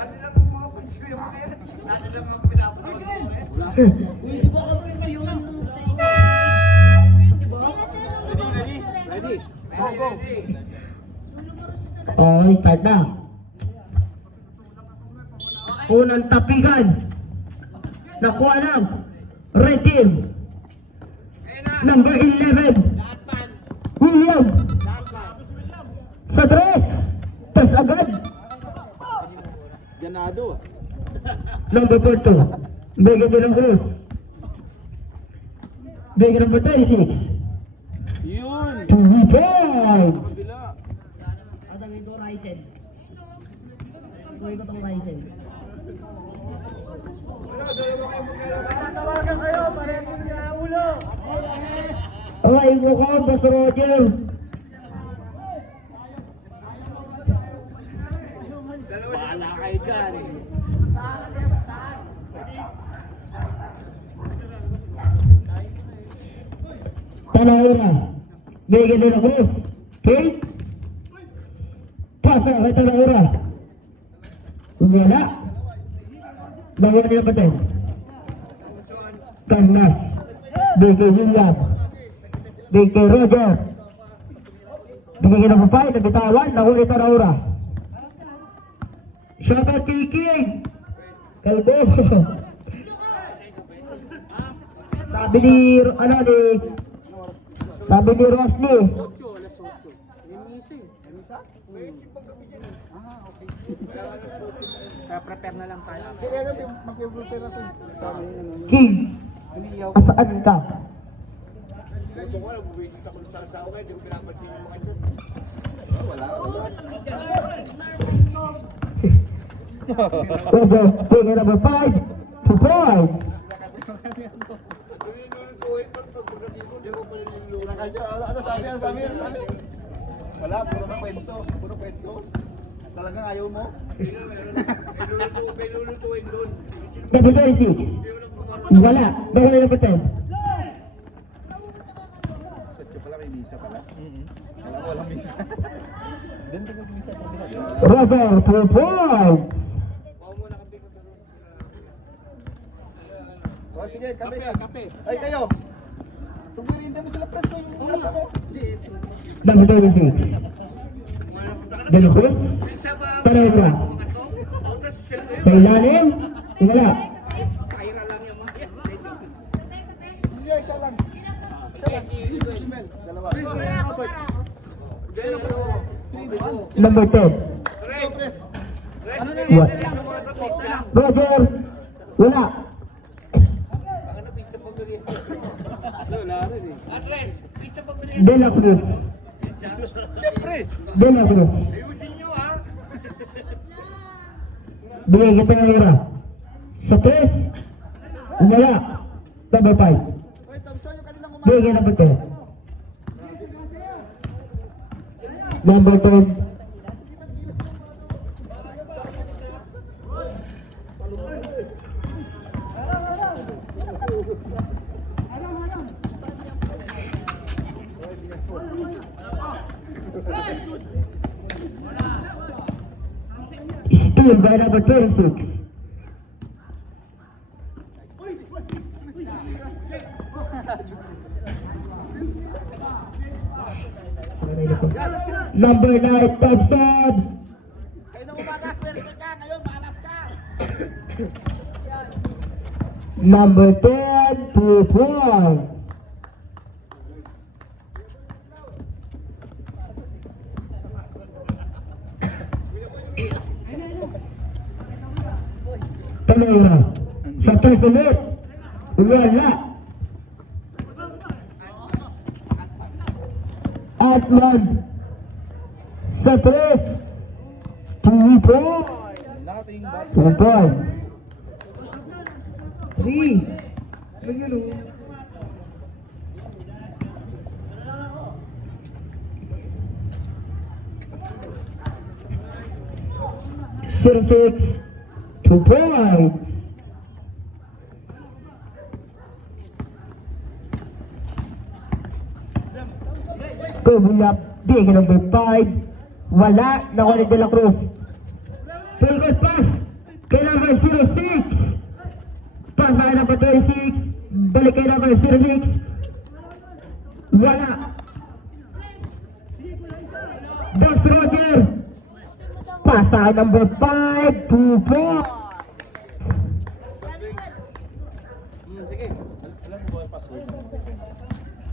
Dati lang ang mga pansyo yung mga yan. Dati lang ang pinapanood mo eh. Uy, di ba kami pa yun? Di ba? Ready? Go. Okay, start na. Unang tapigan. Nakuha ng red team. Number 11. William. Sa tres. Tas agad. Ganado. Number 42. Bigyan din ng Cruz. Bigyan number 36. Yun. 2 points. Kabila. Atang ito Ryzen. Ito tong Ryzen. Tawagan kayo, pareho nila ulo. Okay, mo ko, Boss Roger. Bahala kayo dyan. Talaura. Bigyan din ng Cruz. Okay? Pasa kay Talaura. Wala. Bawa niya pa din. Carnas. Bigay William. Bigay Roger. Bigay ng papay. Nabitawan. Nahuli Talaura. Shoutout kay King. Kalbo. Sabi ni, sabi ni Rosny. 8, alas 8. Limisi. Limisa? Ah, okay. Kaya prepare na lang tayo. Mag-prepare ako. King, asaan ka? Ito ko, nag-visit ako sa tao kaya hindi ko pinapansin yung mga ito. Wala. Roger, bigay number 5. 2 points. Ano sabi? Wala, puro na kwento. Puro kwento. Talagang ayaw mo? May lulutuin doon. Number 36. Wala. Bawal na number 10. Satyo pala, may misa pala. Wala, walang misa. Roger, 2 points. O sige, kape. Kape. Ay kayo. Tumirinda mo sila presto yung kata mo. Number 36. De La Cruz. Talaura. Sa ilalim. Wala. Saira lang yung mga yan. Hindi, isa lang. Email, dalawa. Number 10. Ano na What? yan? Roger. Wala. Wala rin eh. De La Cruz. De La Cruz. Ayusin nyo ha. Bigay kita ng ira. Sa 3. Wala. Number 5. Oy, Thompson, yung kaninang umaga. Bigay number 10. Number 10. Still by number 26. Number 9, Thompson. Kayo nang umaga, swerte ka. Ngayon, malas ka. Number 10, 2 points. Talaura. Sa 3 ulit. Wala. Atman. Sa 3. 2 points. Nothing but 2 points. 3. Ganyan o. Zero 6. 2 points. Kumulap. Bigay number 5. Wala. Nakuha ni De La Cruz. Full pass. 26, balik kay number 06. Wala. Boss Roger. Pasa number 5, 2-4.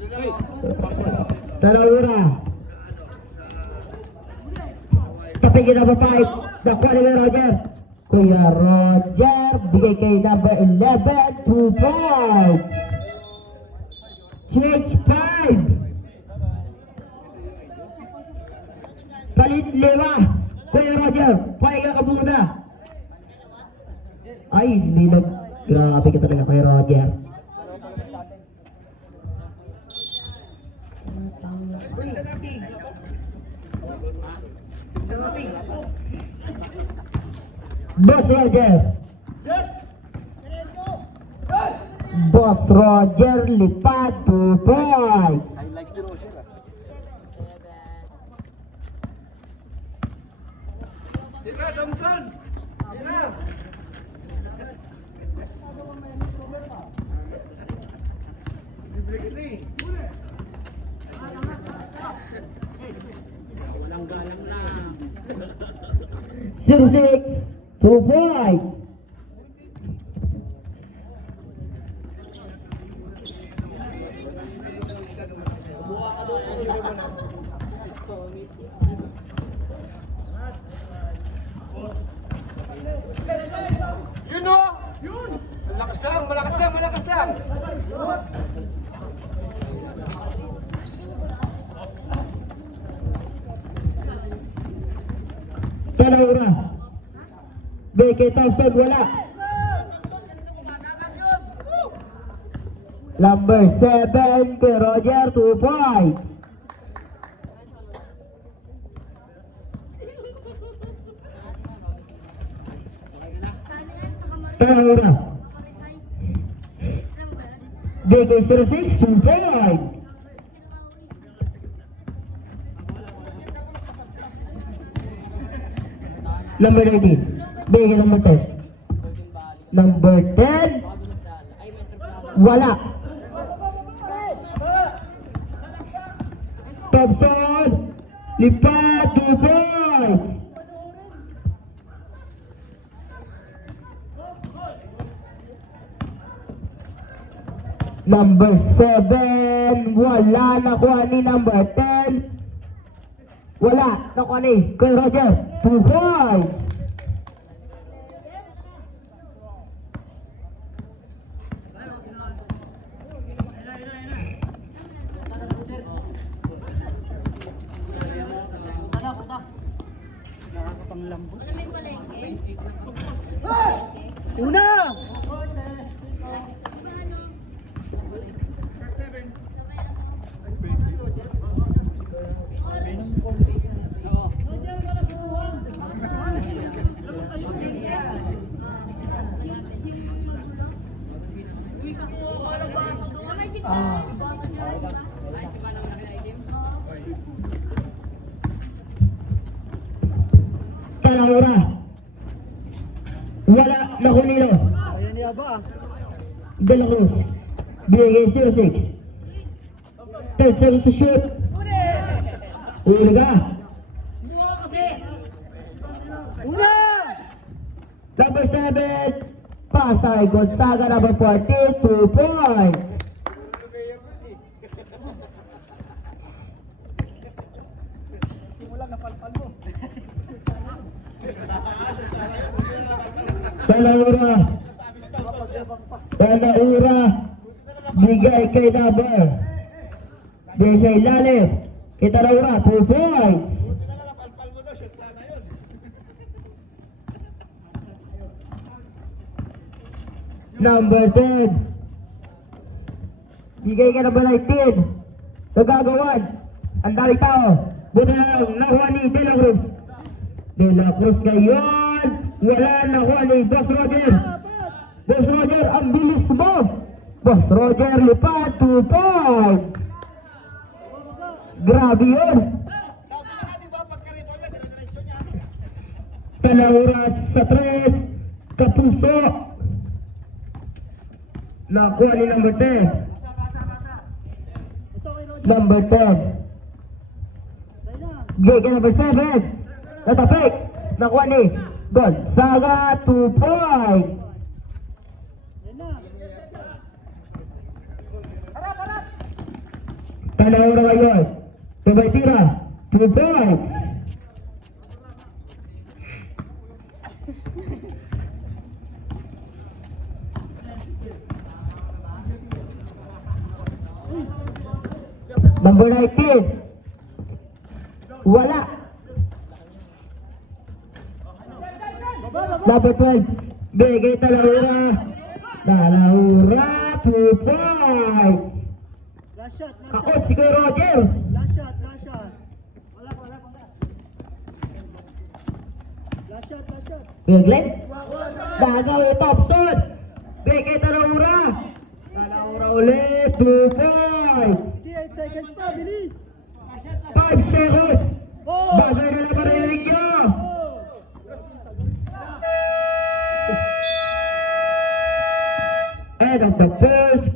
Sige. Tarawura. Tapigin number 5. Nakuha ni Roger. Kuya Roger. Bigay kay number 11. 2-5. Change 5. Palit 5. Kuya Roger. Pahinga ka muna. Ay, hindi nag... Grabe ka talaga Kuya Roger. Boss Roger. Boss Roger lipat 2 points. I like si Roger ah. Sila, Thompson! Sila! Walang galang na. 06, 2 points. Yun o! Yun! Malakas lang, malakas lang, malakas lang! Tarawura. Beke Thompson wala. Number 7 kay Roger 2 points. Tarawura. Beke 06 2 points. Number 19. Bigay number 10. Number 10. Wala. Thompson. Lipat 2 points. Number 7. Wala. Nakuha ni number 10. Wala. Nakuha ni Kuya Roger. 2 points. Nakakapanglambot. Una! Tarawura. Wala. Nakunino. Ayan ni Aba ah. De La Cruz. Bigay 06. 10 seconds to shoot. Huli ka. Una! Number 7. Pasay Gonzaga. Number 14. 2 points. Tarawura. Tarawura. Bigay kay number. Bigay sa ilalim. Kay Tarawura. 2 points. Number 10. Bigay ka number 19. Nagagawan. Ang dami tao. Buta na lang. Nakuha ni De La Cruz. De La Cruz ngayon. Wala nakuha ni Boss Roger. Boss Roger, ang bilis mo. Boss Roger, lipat. 2 points. Grabe yun. Tarawura sa 3. Kapuso. Nakuha ni number 10. Number 10. Gig number 7. Natapik. Nakuha ni Gonzaga 2 points. Talaura ngayon. Tumitira. 2 points. Number 19. Wala. Number 12. Bigay Talaura. Talaura 2 points. Last shot. Ako si Kuya Roger. Last shot. Wala. Last shot. Kuya Glenn. Dagaw yung Thompson. Bigay Talaura. Talaura ulit 2 points. 8 seconds pa, bilis! 5 seconds. Oh! Bagay na naman rin nyo. End of the first